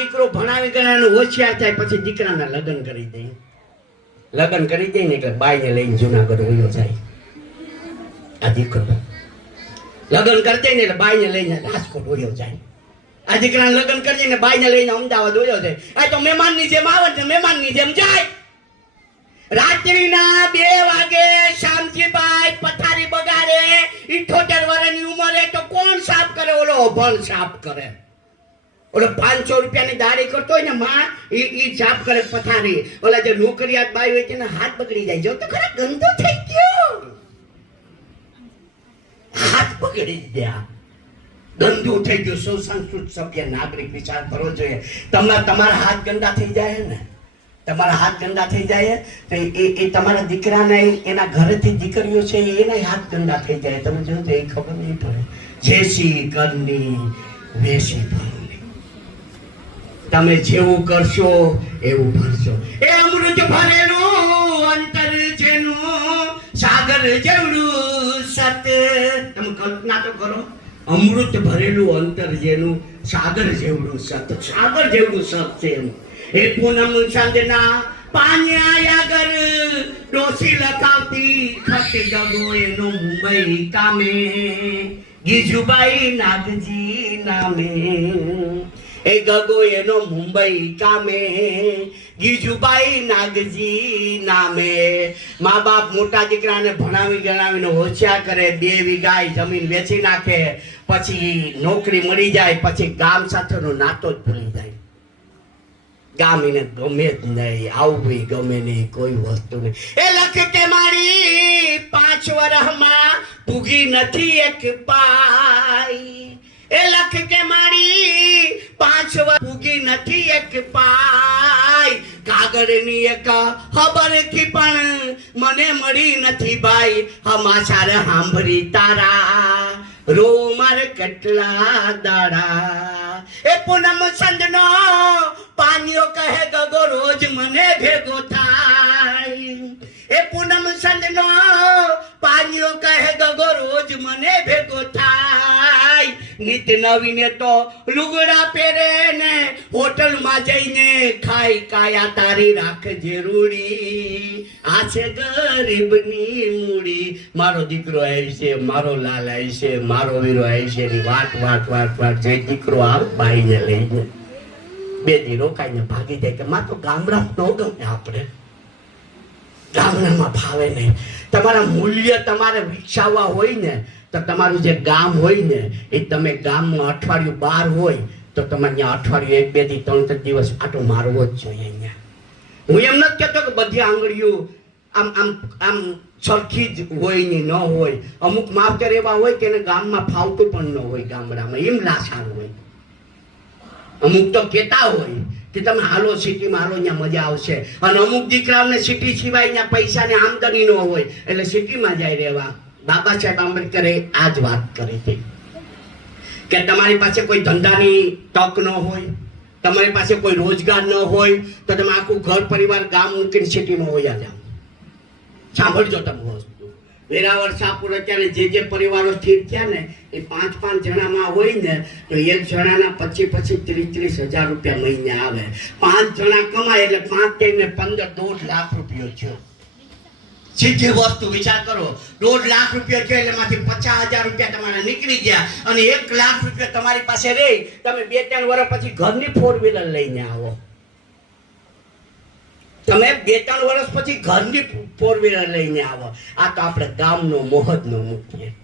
દીકરો ભણાવી ગણાનો હોશિયાર થાય, પછી દીકરાના લગ્ન કરી દે. લગ્ન કરી દે ને એટલે બાઈને લઈને જુનાગઢ વયો જાય. આ દીકરો. લગ્ન કરી ને એટલે બાઈને લઈને રાજકોટ વયો જાય. આ દીકરાને લગ્ન કરી ને બાઈને લઈને અમદાવાદ વયો જાય. આ તો મહેમાનની જેમ આવે ને મહેમાનની જેમ જાય. રાત્રિના બે વાગે શામજીભાઈ પથારી બગાડે. ઇઠોતેર વર્ષની ઉંમરે તો કોણ સાફ કરે? ઓલો અભણ સાફ કરે. ઓલો પાંચસો રૂપિયાની દાઢી કરતો હોય ને માં એ એ જાપ કરે પથારી. ઓલા જે નોકરિયાત બાઈ હોય તેના હાથ બગડી જાય. જો તો ખરા ગંદો થઈ ગયો. હાથ બગડી ગયા. ગંદુ થઈ ગયું. સુસંસ્કૃત સભ્ય નાગરિક વિચાર કરવો જોઈએ. તમને તમારા હાથ ગંદા થઈ જાય ને? તમારા હાથ ગંદા થઈ જાય તો એ એ તમારા દીકરાને એના ઘરેથી દીકરીઓ છે એના હાથ ગંદા થઈ જાય. તમે જોજો એ ખબર નહીં પડે. જેસી કરની વેસી ભરની તમે જેવું કરશો, એવું ભરશો. એ અમૃત ભરેલું અંતર જેનું સાગર જેવડું સત. તમે કલ્પના તો કરો અમૃત ભરેલું અંતર જેનું સાગર જેવડું સત. સાગર જેવડું સત છે એમ એ પૂનમ સંજના પાન્યા આગળ ડોસી લખાવતી ખત ગગો એનો મુંબઈ કામે. ગીજુબાઈ નાગજી નામે. એ ગગો એનો મુંબઈ કામે. ગીજુબાઈ નાગજી નામે. મા બાપ મોટા દીકરાને ભણાવી ગણાવીને હોશિયાર કરે, બે વીઘા જમીન વેચી નાખે. પછી નોકરી મળી જાય, પછી ગામ સાથેનો નાતો જ ભૂલી જાય. ગામ એને ગમે જ નહીં આવવી ગમે નહીં, કોઈ વસ્તુ નહીં. એ લખ કે મારી પાંચ વર્ષમાં પૂગી નથી એક પાઈ. એ લખ કે મારી પાંચ વર્ષ પૂગી નથી એક પાઈ કાગળની એક ખબરથી પણ મને મળી નથી ભાઈ હમાચાર સાંભળી તારા રો મારે કેટલા દાડા એ પૂનમ સંજનો પાણીઓ કહે ગગો રોજ મને ભેગો થાય એ પૂનમ સંજનો પાણીઓ કહે ગગો રોજ મને ભેગો થાય નિત નવીને તો લુગડા પહેરે ને હોટલમાં જઈને ખાઈ કાયા તારી રાખ જરૂરી આ છે ગરીબની મૂડી. મારો દીકરો આવી છે મારો લાલ આવી છે મારો વીરો આવી છે એની વાત વાત વાત વાત જે દીકરો આવ બાઈને લઈને. બે દી રોકાઈને ભાગી જાય કે માં તો ગામડા નો ગમે આપણે. ગામડામાં ફાવે નહીં. તમારા મૂલ્ય તમારે વિકસાવવા હોય ને, તો તમારું જે ગામ હોય ને, એ તમે ગામમાં અઠવાડિયું બહાર હોય, તો તમે અહીંયા અઠવાડિયું એક, બેથી ત્રણ ત્રણ દિવસ આટો મારવો જ જોઈએ અહીંયા. હું એમ નથી કહેતો કે બધી આંગળીઓ આમ આમ આમ સરખી જ હોય ને ન હોય. અમુક માવતર એવા હોય કે એને ગામમાં ફાવતું પણ ન હોય ગામડામાં. એમ લાસાર હોય. અમુક તો કહેતા હોય. કે તમે હાલો સિટીમાં હાલો અહીંયા મજા આવશે. અને અમુક દીકરાઓને સિટી સિવાય અહીંયા પૈસાની આમદની ન હોય, એટલે સિટીમાં જાય રહેવા. બાબા સાહેબ આંબેડકરે આ જ વાત કરી હતી. કે તમારી પાસે કોઈ ધંધાની તક ન હોય, તમારી પાસે કોઈ રોજગાર ન હોય, તો તમે આખું ઘર, પરિવાર ગામ મૂકીને સિટીમાં હોય જાઓ. સાંભળજો તમે વેરાવળ શાહપુર અત્યારે જે જે પરિવારો સ્થિર થયા ને, એ પાંચ પાંચ જણામાં હોય ને, તો એક જણાના પચીસ પચીસ ત્રીસ ત્રીસ હજાર રૂપિયા મહિને આવે. પાંચ જણા કમાય એટલે પાંચ થઈને પંદર, દોઢ લાખ રૂપિયો થયો. સીધી વસ્તુ વિચાર કરો. દોઢ લાખ રૂપિયા થયો એટલે માંથી પચાસ હજાર રૂપિયા તમારા નીકળી ગયા અને એક લાખ રૂપિયા તમારી પાસે રહી. તમે બે ત્રણ વર્ષ પછી ઘરની ફોર વ્હીલર લઈને આવો. તમે બે ત્રણ વર્ષ પછી ઘરની ફોર વ્હીલર લઈને આવો. આ તો આપણે ગામનો મોહજનો મૂકીએ